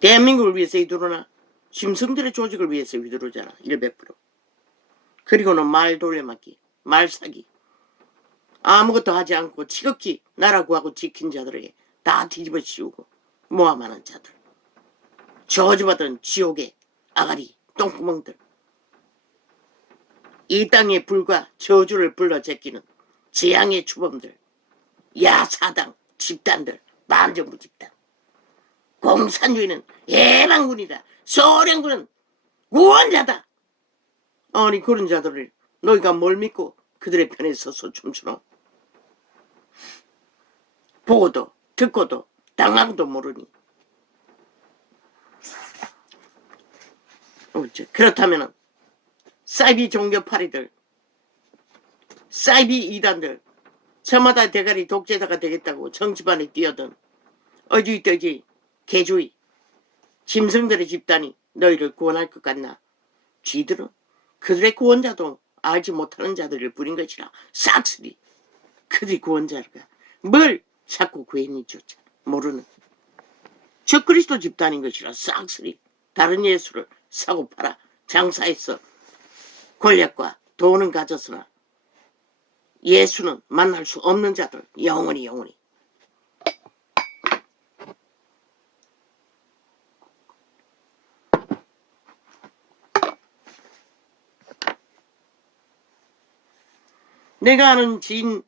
대한민국을 위해서 휘두르나 심성들의 조직을 위해서 휘두르잖아. 100%. 그리고는 말 돌려막기, 말 사기. 아무것도 하지 않고 지극히 나라 구하고 지킨 자들에게 다 뒤집어 씌우고 모함하는 자들. 저주받은 지옥의 아가리 똥구멍들. 이 땅에 불과 저주를 불러 제끼는 재앙의 주범들. 야사당 집단들. 반정부 집단. 공산주의는 해방군이다. 소련군은 구원자다. 아니 그런 자들을 너희가 뭘 믿고 그들의 편에 서서 춤추노? 보고도 듣고도 당하고도 모르니. 그렇다면 사이비 종교파리들, 사이비 이단들, 저마다 대가리 독재자가 되겠다고 정치판에 뛰어든 어주이떠지 개주의 짐승들의 집단이 너희를 구원할 것 같나? 쥐들은 그들의 구원자도 알지 못하는 자들을 부린 것이라. 싹쓸이 그들이 구원자가 뭘 자꾸 구했니조차 모르는 적그리스도 집단인 것이라. 싹쓸이 다른 예수를 사고 팔아 장사해서 권력과 돈은 가졌으나 예수는 만날 수 없는 자들. 영원히. 내가 아는 지인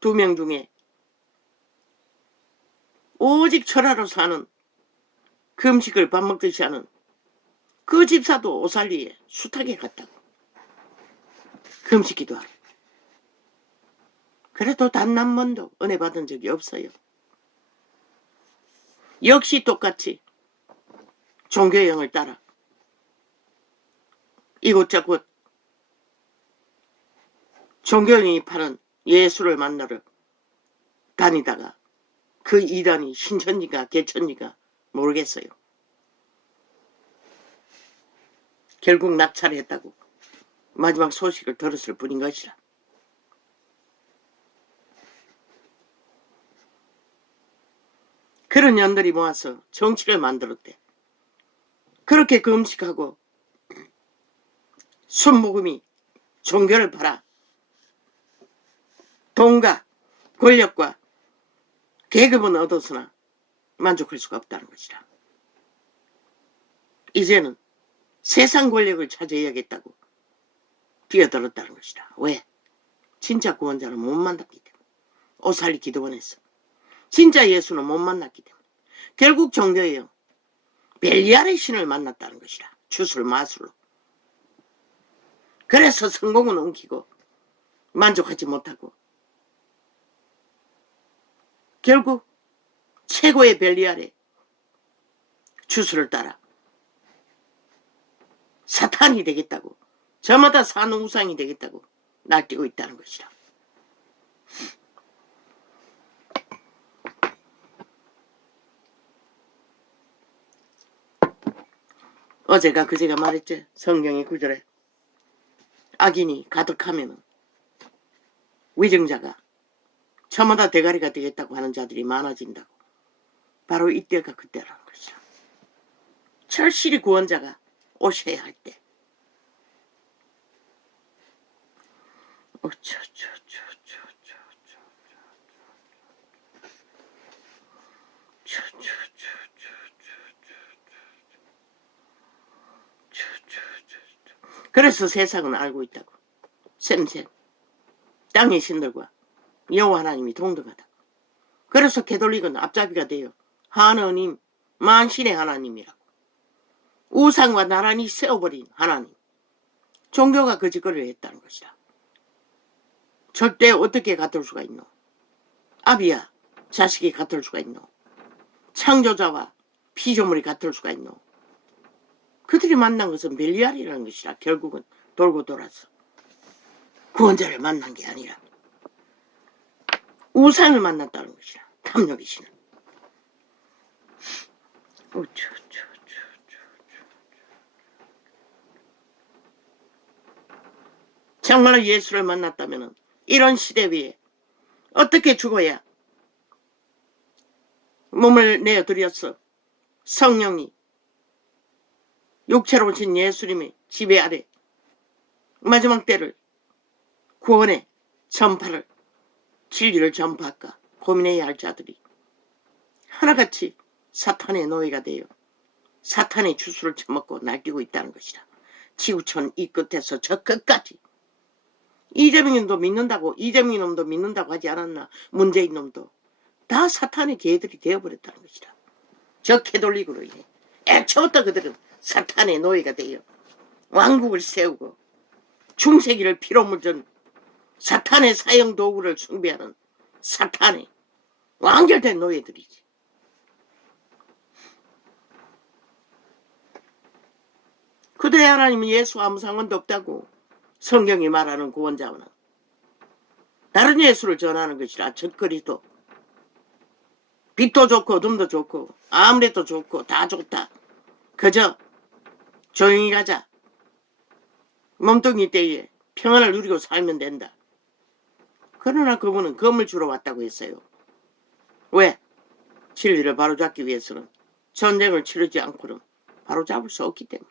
2명 중에 오직 철화로 사는 금식을 밥 먹듯이 하는 그 집사도 오살리에 숱하게 갔다고. 금식기도 하러. 그래도 단 한 번도 은혜 받은 적이 없어요. 역시 똑같이 종교형을 따라 이곳저곳 종교형이 파는 예수를 만나러 다니다가 그 이단이 신천지가 개천지가 모르겠어요. 결국 낙찰을 했다고 마지막 소식을 들었을 뿐인 것이라. 그런 년들이 모아서 정치를 만들었대. 그렇게 금식하고 순모금이 종교를 팔아 돈과 권력과 계급은 얻었으나 만족할 수가 없다는 것이라. 이제는 세상 권력을 차지해야겠다고 뛰어들었다는 것이라. 왜? 진짜 구원자를 못 만났기 때문에. 오살리 기도원에서 진짜 예수는 못 만났기 때문에. 결국 종교예요. 벨리알의 신을 만났다는 것이라. 주술 마술로. 그래서 성공은 엉키고 만족하지 못하고 결국 최고의 벨리알의 주술을 따라 사탄이 되겠다고, 저마다 사는 우상이 되겠다고 날뛰고 있다는 것이라. 어제가 그제가 말했지. 성경의 구절에 악인이 가득하면 위정자가 저마다 대가리가 되겠다고 하는 자들이 많아진다고. 바로 이때가 그때라는 것이라. 철실히 구원자가 오셔야 할 때. 그래서 세상은 알고 있다고. 셈셈 땅의 신들과 여호와 하나님이 동등하다고. 그래서 캐톨릭은 앞잡이가 되어 하느님 만신의 하나님이라고. 우상과 나란히 세워버린 하나님. 종교가 그 짓거리를 했다는 것이라. 절대 어떻게 같을 수가 있노? 아비야 자식이 같을 수가 있노? 창조자와 피조물이 같을 수가 있노? 그들이 만난 것은 벨리알이라는 것이라. 결국은 돌고 돌아서 구원자를 만난 게 아니라 우상을 만났다는 것이라. 탐욕의 신을. 정말로 예수를 만났다면 이런 시대 위에 어떻게 죽어야 몸을 내어드려서 성령이 육체로 오신 예수님의 지배 아래 마지막 때를 구원의 전파를 진리를 전파할까 고민해야 할 자들이 하나같이 사탄의 노예가 되어 사탄의 주술을 처먹고 날뛰고 있다는 것이라. 지구촌 이 끝에서 저 끝까지. 이재명이 놈도 믿는다고, 이재명이 놈도 믿는다고 하지 않았나. 문재인 놈도 다 사탄의 개들이 되어버렸다는 것이라. 저 캐톨릭으로 인해 애초부터 그들은 사탄의 노예가 되어 왕국을 세우고 중세기를 피로 물든 사탄의 사형 도구를 숭배하는 사탄의 완결된 노예들이지. 그들의 하나님은 예수 아무 상관도 없다고 성경이 말하는 구원자는 다른 예수를 전하는 것이라. 적그리스도 빛도 좋고 어둠도 좋고 아무래도 좋고 다 좋다. 그저 조용히 가자. 몸뚱이 때에 평안을 누리고 살면 된다. 그러나 그분은 검을 주러 왔다고 했어요. 왜? 진리를 바로잡기 위해서는 전쟁을 치르지 않고는 바로잡을 수 없기 때문에.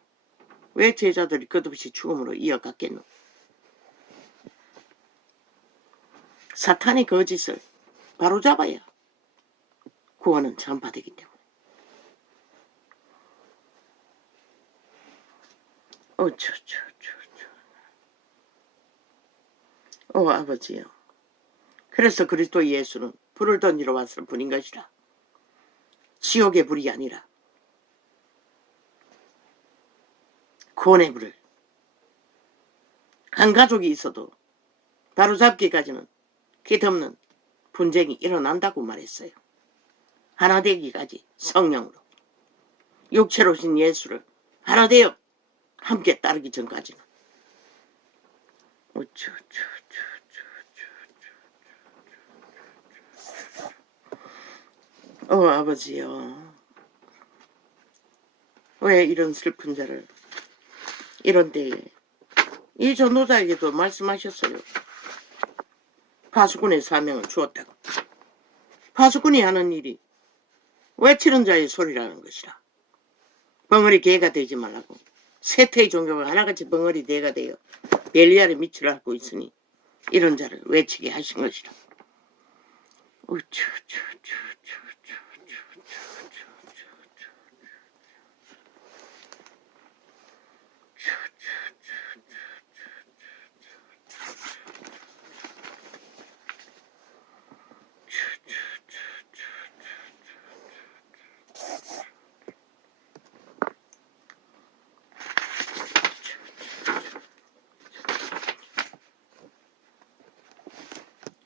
왜 제자들이 끝없이 죽음으로 이어갔겠노? 사탄의 거짓을 바로잡아야 구원은 전파되기 때문에. 아버지요. 그래서 그리스도 예수는 불을 던지러 왔을 분인 것이라. 지옥의 불이 아니라 구원의 불을. 한 가족이 있어도 바로잡기까지는 끝없는 분쟁이 일어난다고 말했어요. 하나 되기까지 성령으로. 육체로 오신 예수를 하나 되어 함께 따르기 전까지는. 아버지요. 왜 이런 슬픈 자를 이런 때에 이 전도자에게도 말씀하셨어요. 파수꾼의 사명을 주었다고. 파수꾼이 하는 일이 외치는 자의 소리라는 것이라. 벙어리 개가 되지 말라고. 세태의 종교가 하나같이 벙어리 개가 되어 벨리알의 밑을 앓고 있으니 이런 자를 외치게 하신 것이라.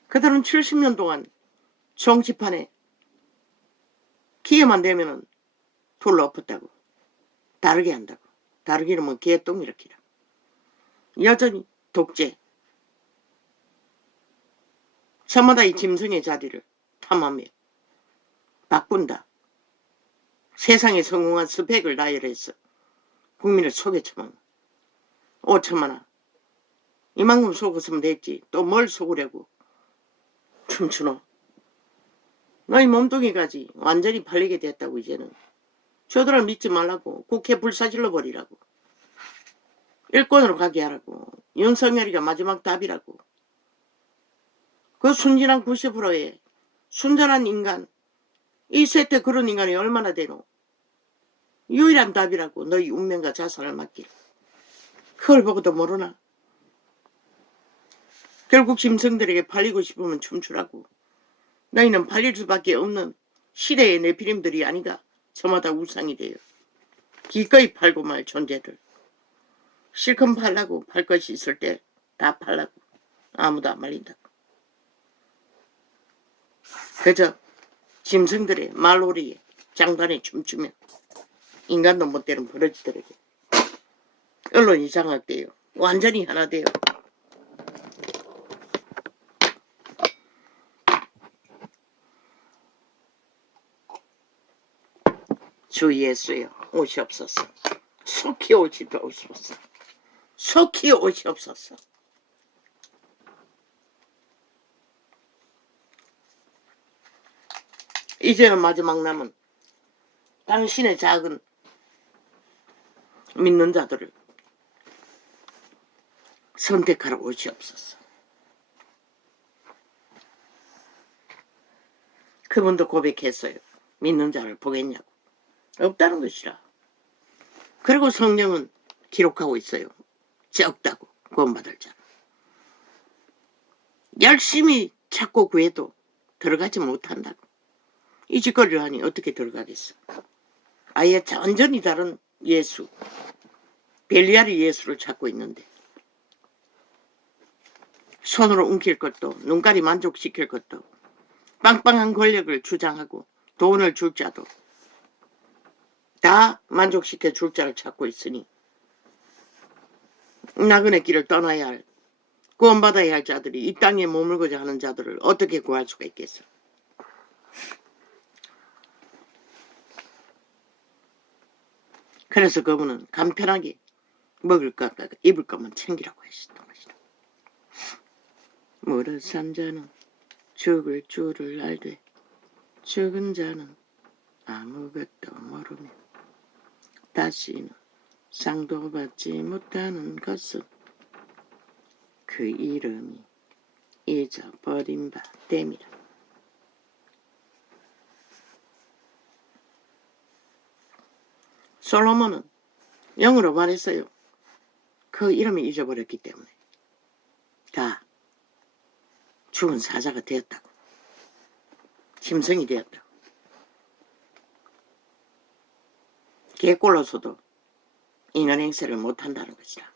그들은 70년 동안 정치판에 기회만 되면은 돌로 엎었다고. 다르게 한다고. 다르게 하면 개똥 일으키라. 여전히 독재. 저마다 이 짐승의 자리를 탐하며 바꾼다. 세상에 성공한 스펙을 나열해서 국민을 속여쳐만 5천만원 이만큼 속았으면 됐지. 또 뭘 속으려고. 춤추노. 너희 몸뚱이까지 완전히 팔리게 됐다고. 이제는 저들을 믿지 말라고. 국회 불사질러 버리라고. 일권으로 가게 하라고. 윤석열이가 마지막 답이라고. 그 순진한 90%의 순전한 인간, 이 세태 그런 인간이 얼마나 되노. 유일한 답이라고. 너희 운명과 자산을 맡기라. 그걸 보고도 모르나. 결국 짐승들에게 팔리고 싶으면 춤추라고. 너희는 팔릴 수밖에 없는 시대의 네피림들이 아닌가. 저마다 우상이 되어 기꺼이 팔고 말 존재들. 실컷 팔라고. 팔 것이 있을 때 다 팔라고. 아무도 안 말린다고. 그저 짐승들의 말놀이에 장단에 춤추면 인간도 못 되는 버러지들에게 언론이 장악돼요. 완전히 하나 돼요. 주 예수여 오시옵소서. 속히 오시옵소서. 속히 오시옵소서. 이제는 마지막 남은 당신의 작은 믿는 자들을 선택하라 오시옵소서. 그분도 고백했어요. 믿는 자를 보겠냐고. 없다는 것이라. 그리고 성경은 기록하고 있어요. 적다고 구원받을 자. 열심히 찾고 구해도 들어가지 못한다고. 이 짓거리를 하니 어떻게 들어가겠어. 아예 완전히 다른 예수, 벨리알의 예수를 찾고 있는데 손으로 움킬 것도 눈깔이 만족시킬 것도 빵빵한 권력을 주장하고 돈을 줄 자도 다 만족시켜 줄 자를 찾고 있으니 나그네 길을 떠나야 할 구원받아야 할 자들이 이 땅에 머물고자 하는 자들을 어떻게 구할 수가 있겠어. 그래서 그분은 간편하게 먹을 것, 입을 것만 챙기라고 하셨던 것이다. 무릇 산 자는 죽을 줄을 알되 죽은 자는 아무것도 모르며 다시는 상도 받지 못하는 것은 그 이름이 잊어버린 바 됨이라. 솔로몬은 영어로 말했어요. 그 이름을 잊어버렸기 때문에 다 죽은 사자가 되었다고. 짐승이 되었다고. 개꼴로서도 인간 행세를 못한다는 것이라.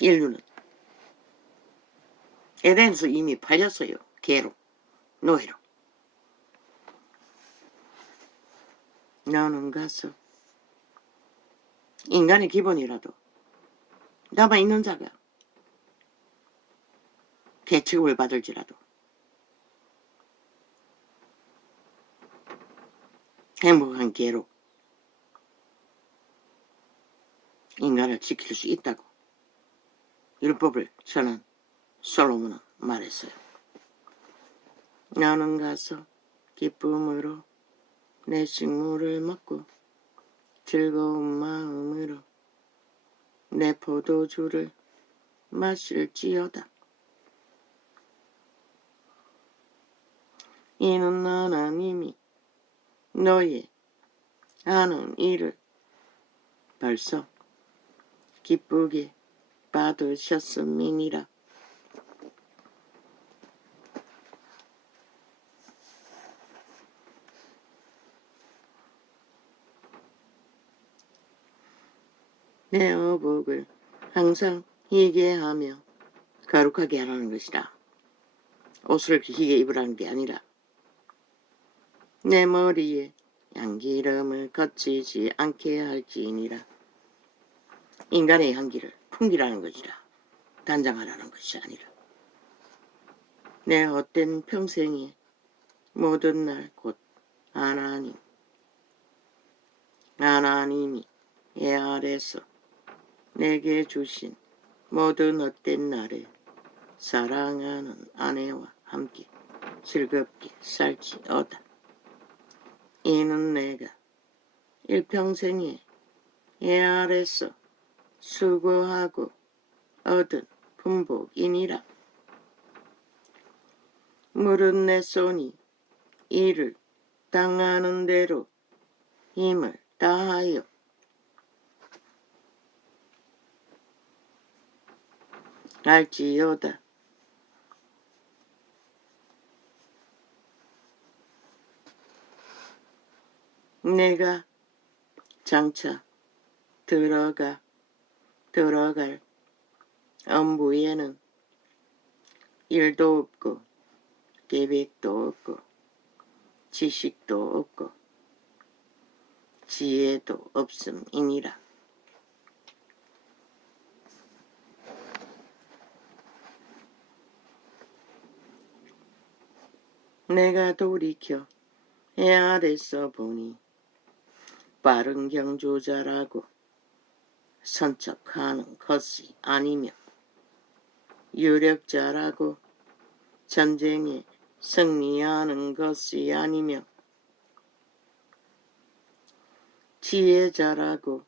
인류는 에덴에서 이미 팔렸어요. 개로, 노예로. 너는 가서 인간의 기본이라도 남아있는 자가 개취급을 받을지라도 행복한 개로 인간을 지킬 수 있다고 율법을 전한 솔로몬은 말했어요. 너는 가서 기쁨으로 내 식물을 먹고 즐거운 마음으로 내 포도주를 마실지어다. 이는 하나님이 너의 하는 일을 벌써 기쁘게 받으셨음이니라. 내 어복을 항상 희게 하며 거룩하게 하라는 것이라. 옷을 희게 입으라는 게 아니라 내 머리에 양기름을 거치지 않게 할지니라. 인간의 향기를 풍기라는 것이라. 단장하라는 것이 아니라 내 헛된 평생에 모든 날 곧 하나님이 애 아래서 내게 주신 모든 헛된 날에 사랑하는 아내와 함께 즐겁게 살지어다. 이는 내가 일평생에 애 아래서 수고하고 얻은 분복이니라. 무릇 내 손이 이를 당하는 대로 힘을 다하여 할지어다. 내가 장차 들어갈 엄부에는 일도 없고 계획도 없고 지식도 없고 지혜도 없음이니라. 내가 돌이켜 애 아래서 보니 빠른 경주자라고 선척하는 것이 아니며 유력자라고 전쟁에 승리하는 것이 아니며 지혜자라고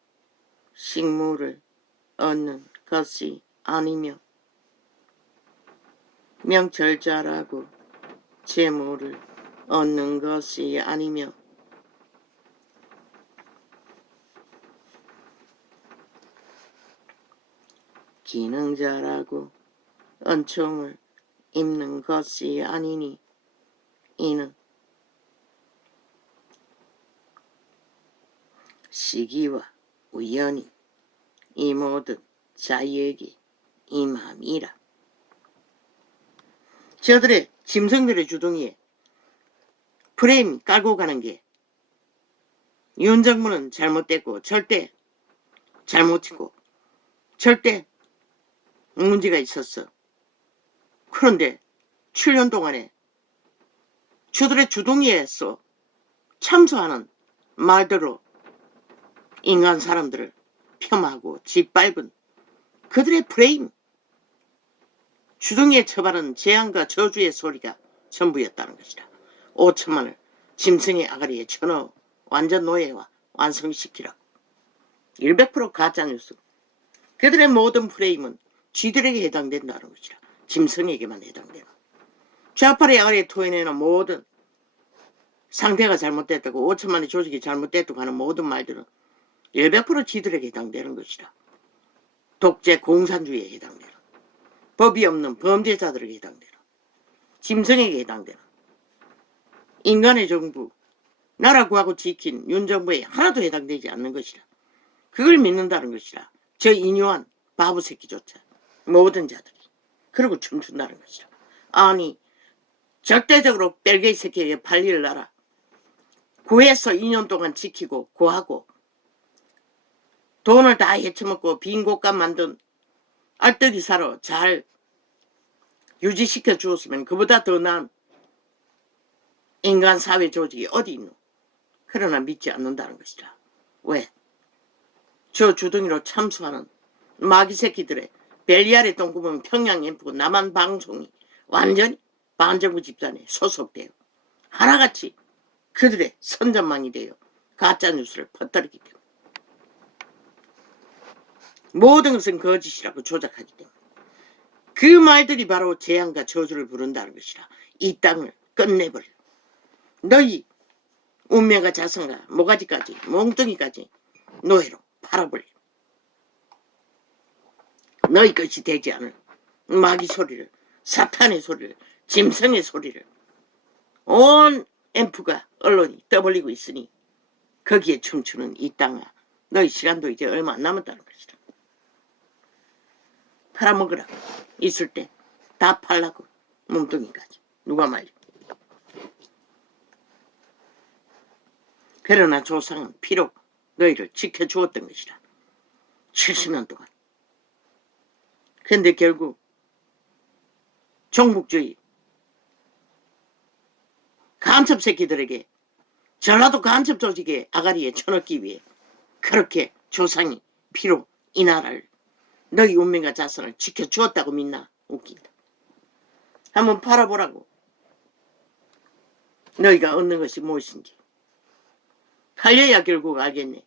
식물을 얻는 것이 아니며 명철자라고 재물을 얻는 것이 아니며 기능자라고 은총을 입는 것이 아니니 이는 시기와 우연이 이 모든 자에게 임함이라. 저들의 짐승들의 주둥이에 프레임 깔고 가는 게 윤 정부는 잘못됐고 절대 잘못이고 절대 문제가 있었어. 그런데 7년 동안에 저들의 주둥이에서 참수하는 말대로 인간 사람들을 폄하하고 짓밟은 그들의 프레임, 주둥이에 처바른 재앙과 저주의 소리가 전부였다는 것이라. 5천만을 짐승의 아가리에 쳐넣어 완전 노예와 완성시키라고. 100% 가짜뉴스. 그들의 모든 프레임은 쥐들에게 해당된다는 것이라. 짐승에게만 해당되는. 좌파의 아가리에 토해내는 모든 상태가 잘못됐다고 5천만의 조직이 잘못됐다고 하는 모든 말들은 100% 쥐들에게 해당되는 것이라. 독재 공산주의에 해당되는, 법이 없는 범죄자들에게 해당되는, 짐승에게 해당되는, 인간의 정부, 나라 구하고 지킨 윤 정부에 하나도 해당되지 않는 것이라. 그걸 믿는다는 것이라. 저 인요한 바보 새끼조차 모든 자들이 그러고 춤춘다는 것이라. 아니 절대적으로 벨게이 새끼에게 팔릴 나라 구해서 2년 동안 지키고 구하고 돈을 다 헤쳐먹고 빈 곳간 만든 알뜰히 살아 잘 유지시켜 주었으면 그보다 더 나은 인간 사회 조직이 어디 있노? 그러나 믿지 않는다는 것이라. 왜? 저 주둥이로 참수하는 마귀 새끼들의 벨리알의 똥구멍 평양 엠프고 남한 방송이 완전히 반정부 집단에 소속되어 하나같이 그들의 선전망이 되어 가짜뉴스를 퍼뜨리기 때문에 모든 것은 거짓이라고 조작하기 때문에 그 말들이 바로 재앙과 저주를 부른다는 것이라. 이 땅을 끝내버려. 너희 운명과 자성과 모가지까지 몽둥이까지 노예로 팔아버려. 너희 것이 되지 않을 마귀 소리를, 사탄의 소리를, 짐승의 소리를 온 앰프가 언론이 떠벌리고 있으니 거기에 춤추는 이 땅아, 너희 시간도 이제 얼마 안 남았다는 것이다. 팔아먹으라. 있을 때 다 팔라고. 몸뚱이까지. 누가 말려. 그러나 조상은 피로 너희를 지켜주었던 것이라. 70년 동안. 근데 결국 종북주의 간첩 새끼들에게 전라도 간첩 조직의 아가리에 쳐넣기 위해 그렇게 조상이 피로 이 나라를 너희 운명과 자손을 지켜주었다고 믿나? 웃긴다. 한번 팔아보라고. 너희가 얻는 것이 무엇인지. 팔려야 결국 알겠네.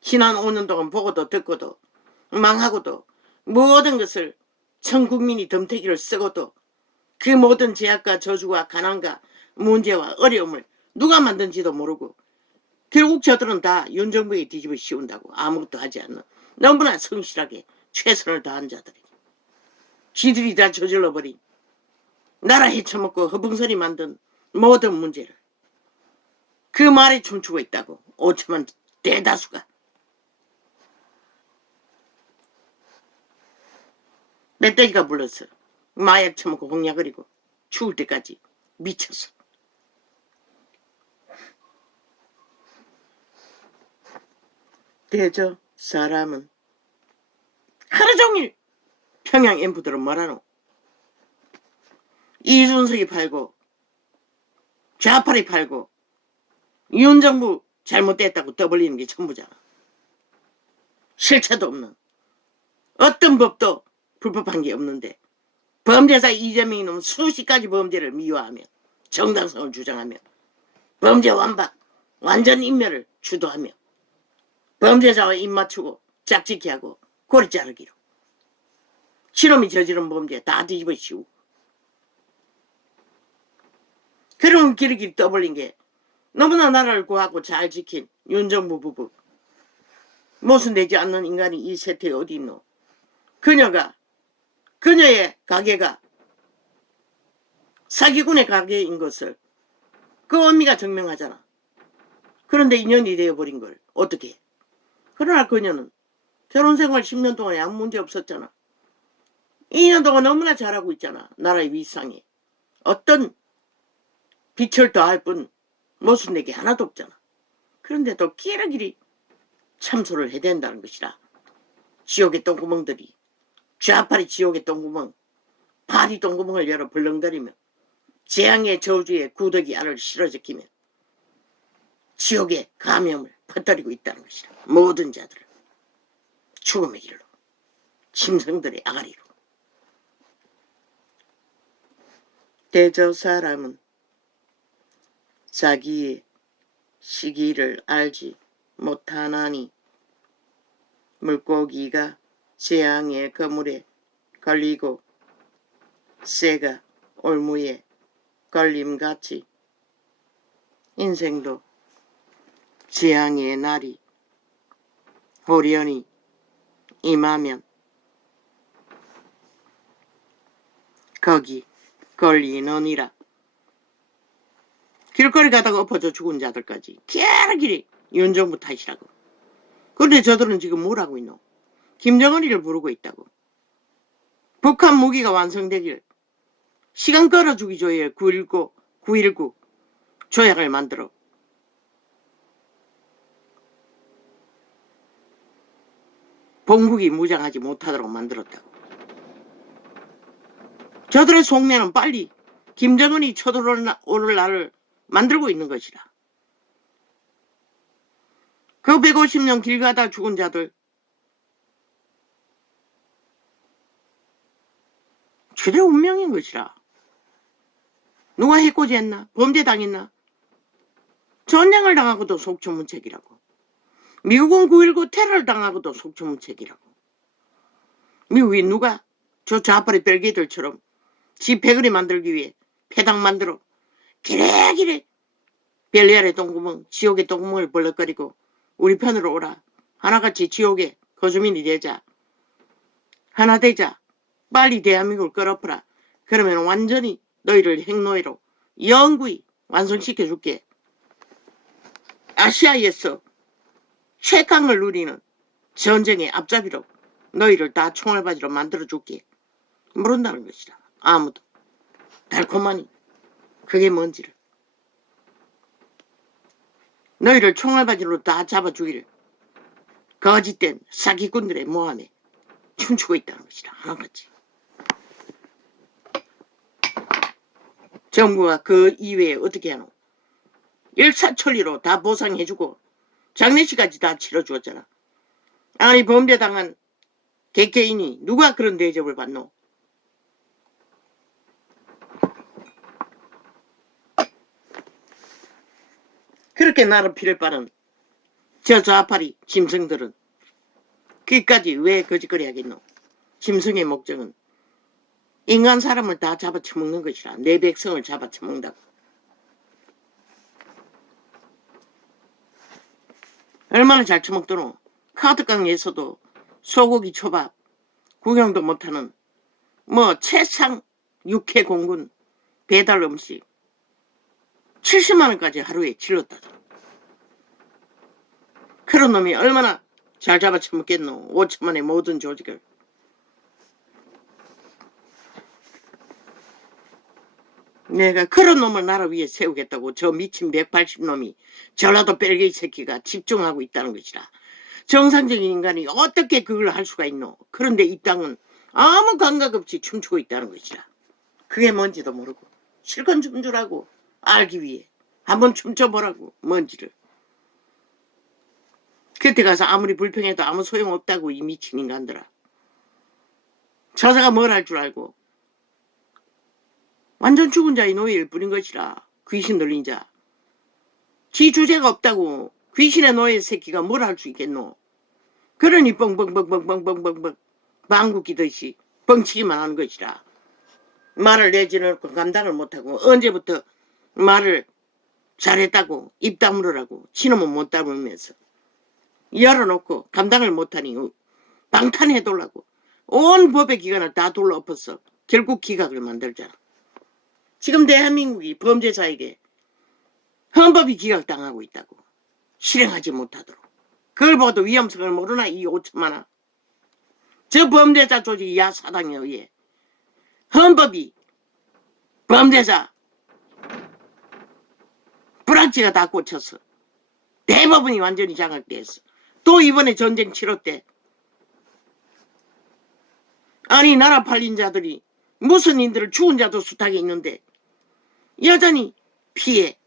지난 5년 동안 보고도 듣고도 망하고도 모든 것을 전 국민이 덤태기를 쓰고도 그 모든 제약과 저주와 가난과 문제와 어려움을 누가 만든지도 모르고 결국 저들은 다 윤 정부에 뒤집어 씌운다고 아무것도 하지 않는 너무나 성실하게 최선을 다한 자들이 지들이 다 저질러버린 나라 헤쳐먹고 허풍선이 만든 모든 문제를 그 말에 춤추고 있다고. 5천만 대다수가. 멧돼지가 불렀어. 마약 처먹고 공약거리고 죽을 때까지 미쳤어. 대저 사람은 하루 종일 평양 엠프들은 뭐라노? 이준석이 팔고 좌팔이 팔고 윤 정부 잘못됐다고 떠벌리는 게 전부잖아. 실체도 없는 어떤 법도 불법한 게 없는데 범죄자 이재명 이놈 수십 가지 범죄를 미화하며 정당성을 주장하며 범죄 완박 완전 인멸을 주도하며 범죄자와 입 맞추고 짝짓기 하고 고리 자르기로. 지놈이 저지른 범죄 다 뒤집어 씌우고. 그런 길이길이 떠벌린 게 너무나 나라를 구하고 잘 지킨 윤정부 부부. 모순되지 않는 인간이 이 세태에 어디 있노. 그녀의 가게가 사기꾼의 가게인 것을 그 언니가 증명하잖아. 그런데 인연이 되어버린 걸 어떻게 해. 그러나 그녀는 결혼생활 10년 동안에 아무 문제 없었잖아. 2년 동안 너무나 잘하고 있잖아. 나라의 위상에. 어떤 빛을 더할 뿐 모순되게 하나도 없잖아. 그런데도 끼리끼리 참소를 해야 된다는 것이라. 지옥의 똥구멍들이 좌파리 지옥의 똥구멍 파리 똥구멍을 열어 벌렁거리며 재앙의 저주에 구더기 알을 실어제끼며 지옥의 감염을 퍼뜨리고 있다는 것이라. 모든 자들을 죽음의 길로 짐승들의 아가리로. 대저 사람은 자기의 시기를 알지 못하나니 물고기가 재앙의 그물에 걸리고 새가 올무에 걸림같이 인생도 재앙의 날이 호련히 임하면 거기 걸리느니라. 길거리 가다가 엎어져 죽은 자들까지 길이 윤정부 탓이라고. 그런데 저들은 지금 뭘 하고 있노? 김정은이를 부르고 있다고. 북한 무기가 완성되길 시간 끌어주기 조에 9.19 조약을 만들어 본국이 무장하지 못하도록 만들었다고. 저들의 속내는 빨리 김정은이 쳐들어올 날을 만들고 있는 것이라. 그 150년 길 가다 죽은 자들 최대 운명인 것이라. 누가 해코지했나? 범죄당했나? 전쟁을 당하고도 속수무책이라고. 미국은 9.19 테러를 당하고도 속수무책이라고. 미국이 누가 저 좌파리 벨기들처럼 지 패거리 만들기 위해 폐당 만들어 기레기레 벨리알의 똥구멍 지옥의 똥구멍을 벌럭거리고 우리 편으로 오라. 하나같이 지옥의 거주민이 되자. 하나 되자. 빨리 대한민국을 끌어엎어라. 그러면 완전히 너희를 핵노예로 영구히 완성시켜줄게. 아시아에서 최강을 누리는 전쟁의 앞잡이로 너희를 다 총알바지로 만들어줄게. 모른다는 것이다. 아무도. 달콤하니 그게 뭔지를. 너희를 총알바지로 다 잡아주기를 거짓된 사기꾼들의 모함에 춤추고 있다는 것이다. 하나같이. 정부가 그 이외에 어떻게 하노? 일사천리로 다 보상해주고 장례식까지 다 치러주었잖아. 아니 범죄당한 개개인이 누가 그런 대접을 받노? 그렇게 나를 피를 빠른 저 좌파리 짐승들은 그까지 왜 거짓거리 하겠노? 짐승의 목적은 인간 사람을 다 잡아쳐먹는 것이라. 내 백성을 잡아쳐먹는다고. 얼마나 잘 처먹더노. 카드깡에서도 소고기 초밥 구경도 못하는 최상 육회 공군 배달 음식 70만원까지 하루에 질렀다더라. 그런 놈이 얼마나 잘 잡아쳐먹겠노. 5천만의 모든 조직을. 내가 그런 놈을 나라 위에 세우겠다고 저 미친 180놈이 전라도 뺄개이 새끼가 집중하고 있다는 것이라. 정상적인 인간이 어떻게 그걸 할 수가 있노. 그런데 이 땅은 아무 감각 없이 춤추고 있다는 것이라. 그게 뭔지도 모르고 실컷 춤 주라고 알기 위해 한번 춤춰보라고 뭔지를. 그때 가서 아무리 불평해도 아무 소용없다고 이 미친 인간들아. 저자가 뭘 할 줄 알고. 완전 죽은 자의 노예일 뿐인 것이라. 귀신 들린 자. 지 주제가 없다고 귀신의 노예 새끼가 뭘 할 수 있겠노. 그러니 뻥뻥뻥뻥뻥뻥뻥뻥 방구 끼듯이 뻥치기만 하는 것이라. 말을 내지는 않고 감당을 못하고 언제부터 말을 잘했다고 입 다물으라고 치놈은 못 다물면서 열어놓고 감당을 못하니 방탄해둘라고 온 법의 기관을 다 둘러엎어서 결국 기각을 만들잖아. 지금 대한민국이 범죄자에게 헌법이 기각당하고 있다고. 실행하지 못하도록. 그걸 보고도 위험성을 모르나 이 5천만원. 저 범죄자 조직 야사당에 의해 헌법이 범죄자 불악지가 다 꽂혀서 대법원이 완전히 장악됐어. 또 이번에 전쟁 치료 때 아니 나라 팔린 자들이 무슨 인들을 죽은 자도 숱하게 있는데 여전히 피해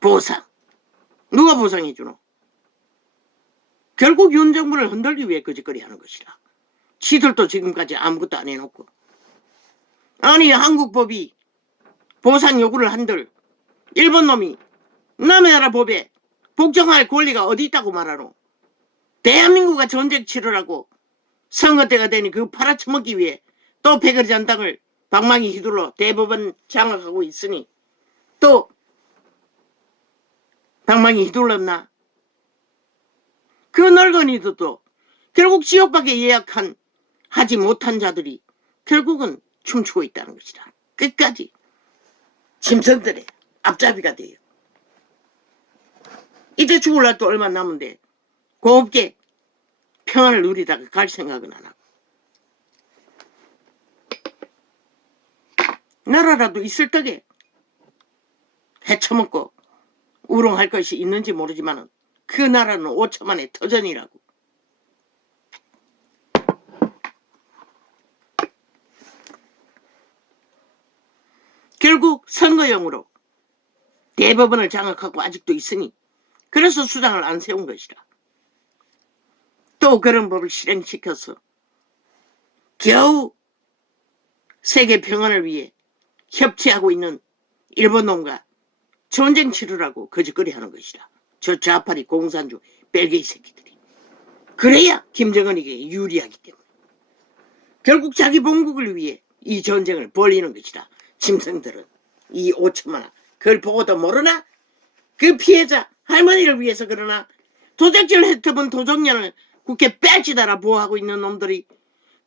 보상 누가 보상해 주노? 결국 윤 정부를 흔들기 위해 거짓거리 하는 것이라. 지들도 지금까지 아무것도 안 해놓고 아니 한국법이 보상 요구를 한들 일본 놈이 남의 나라 법에 복종할 권리가 어디 있다고 말하노? 대한민국가 전쟁 치르라고 선거 때가 되니 그 팔아쳐먹기 위해 또 백거리 잔당을 방망이 휘둘러 대법원 장악하고 있으니 또 방망이 휘둘렀나? 그 늙은이들도 결국 지옥밖에 예약한 하지 못한 자들이 결국은 춤추고 있다는 것이다. 끝까지 짐승들의 앞잡이가 돼요. 이제 죽을 날도 얼마 남은데 곱게 평안을 누리다가 갈 생각은 안 하고 나라라도 있을 적에 헤쳐먹고 우롱할 것이 있는지 모르지만 그 나라는 5천만의 터전이라고. 결국 선거용으로 대법원을 장악하고 아직도 있으니 그래서 수장을 안 세운 것이라. 또 그런 법을 실행시켜서 겨우 세계 평안을 위해 협치하고 있는 일본놈과 전쟁 치르라고 거짓거리 하는 것이라. 저 좌파리 공산주 벨게이 새끼들이. 그래야 김정은에게 유리하기 때문에. 결국 자기 본국을 위해 이 전쟁을 벌이는 것이라. 짐승들은 이 5천만원 그걸 보고도 모르나? 그 피해자 할머니를 위해서 그러나? 도적질 흩어본 도적년을 국회 빼치다라 보호하고 있는 놈들이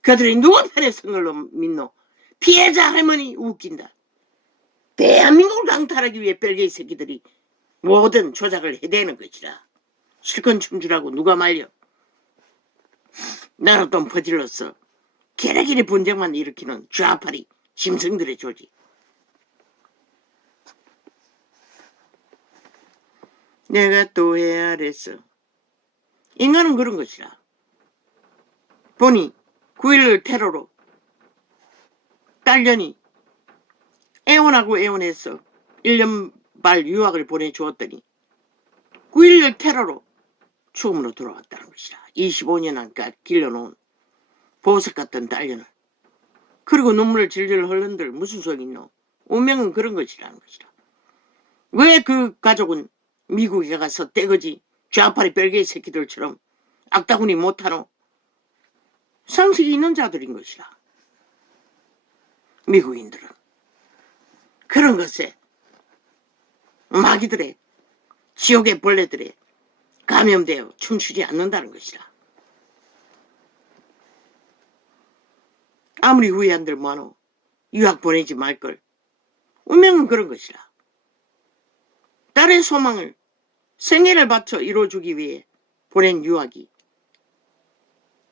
그들이 누구 편에 선 걸로 믿노? 피해자 할머니 웃긴다. 대한민국을 강탈하기 위해 벨게이 새끼들이 모든 조작을 해대는 것이라. 실컷 춤추라고 누가 말려. 나라 돈 퍼질러서 개라기리 분쟁만 일으키는 좌파리 짐승들의 조직. 내가 또 헤아렸어. 인간은 그런 것이라. 보니 9.11 테러로 딸년이 애원하고 애원해서 1년 말 유학을 보내주었더니 9.11 테러로 죽음으로 돌아왔다는 것이라. 25년 안까 길러놓은 보석 같던 딸년을. 그리고 눈물을 질질 흘른들 무슨 소용이 있노? 운명은 그런 것이라는 것이라. 왜 그 가족은 미국에 가서 떼거지 좌파리 벨게이 새끼들처럼 악다구니 못하노? 상식이 있는 자들인 것이라. 미국인들은 그런 것에 마귀들의 지옥의 벌레들의 감염되어 춤추지 않는다는 것이라. 아무리 후회한들 뭐하노? 유학 보내지 말걸. 운명은 그런 것이라. 딸의 소망을 생애를 바쳐 이루어주기 위해 보낸 유학이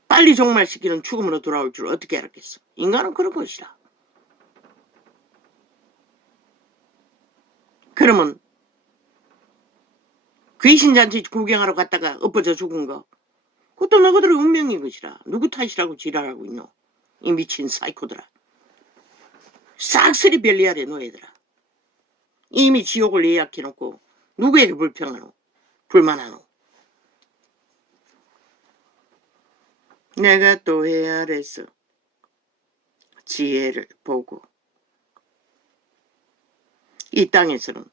빨리 종말시키는 죽음으로 돌아올 줄 어떻게 알았겠어? 인간은 그런 것이라. 그러면 귀신잔치 구경하러 갔다가 엎어져 죽은 거 그것도 너희들의 운명인 것이라. 누구 탓이라고 지랄하고 있노? 이 미친 사이코들아. 싹쓸이 별리하래 너희들아. 이미 지옥을 예약해놓고 누구에게 불평하노? 불만하노? 내가 또 헤아렸어. 지혜를 보고. 이 땅에서는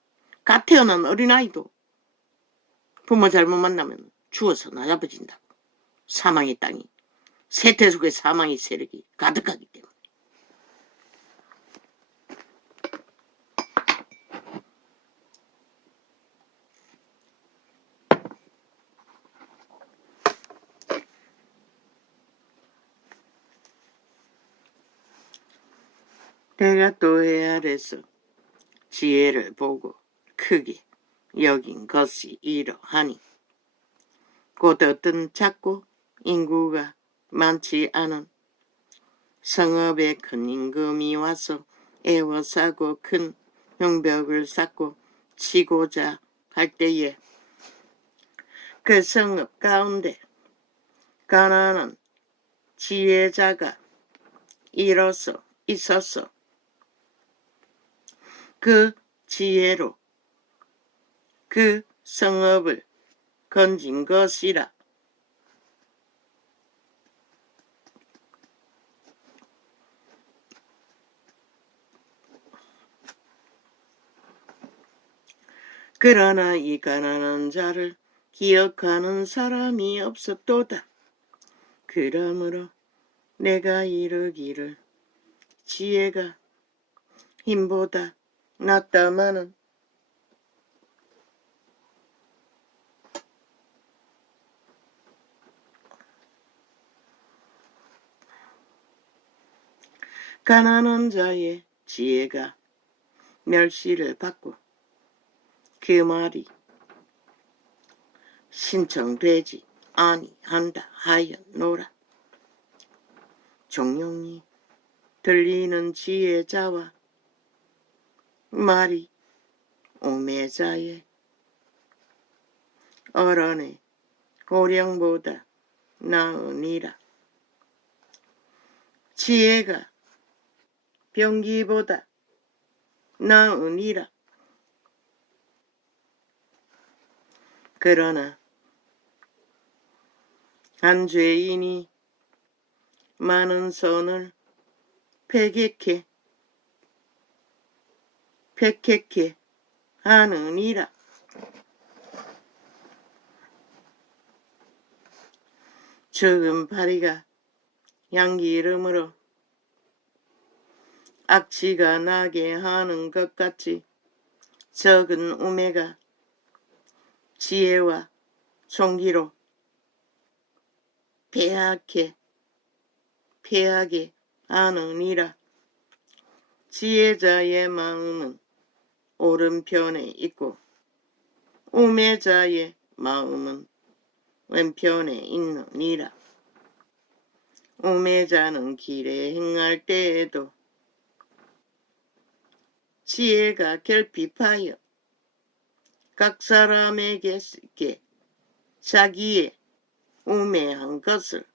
갓 태어난 어린아이도 부모 잘못 만나면 죽어서 나잡아진다고. 사망의 땅이, 세태 속에 사망의 세력이 가득하기 때문에. 내가 또 해 아래서 지혜를 보고 크게 여긴 것이 이러하니, 곧 어떤 작고 인구가 많지 않은 성읍에 큰 임금이 와서 애워싸고 큰 형벽을 쌓고 치고자 할 때에 그 성읍 가운데 가난한 지혜자가 일어서 있었어. 그 지혜로 그 성읍을 건진 것이라. 그러나 이 가난한 자를 기억하는 사람이 없었도다. 그러므로 내가 이르기를 지혜가 힘보다 낫다마는 가난한 자의 지혜가 멸시를 받고 그 말이 신청되지 아니한다 하였노라. 종용이 들리는 지혜자와 말이 우매자의 어른의 고령보다 나으니라. 지혜가 병기보다 나으니라. 그러나 한 죄인이 많은 선을 패객해 하느니라. 적은 파리가 향기름으로 악취가 나게 하는 것 같이 적은 우매가 지혜와 총기로 패하게 하느니라. 지혜자의 마음은 오른편에 있고 우매자의 마음은 왼편에 있느니라. 우매자는 길에 행할 때에도 지혜가 결핍하여 각 사람에게 자기의 우매한 것을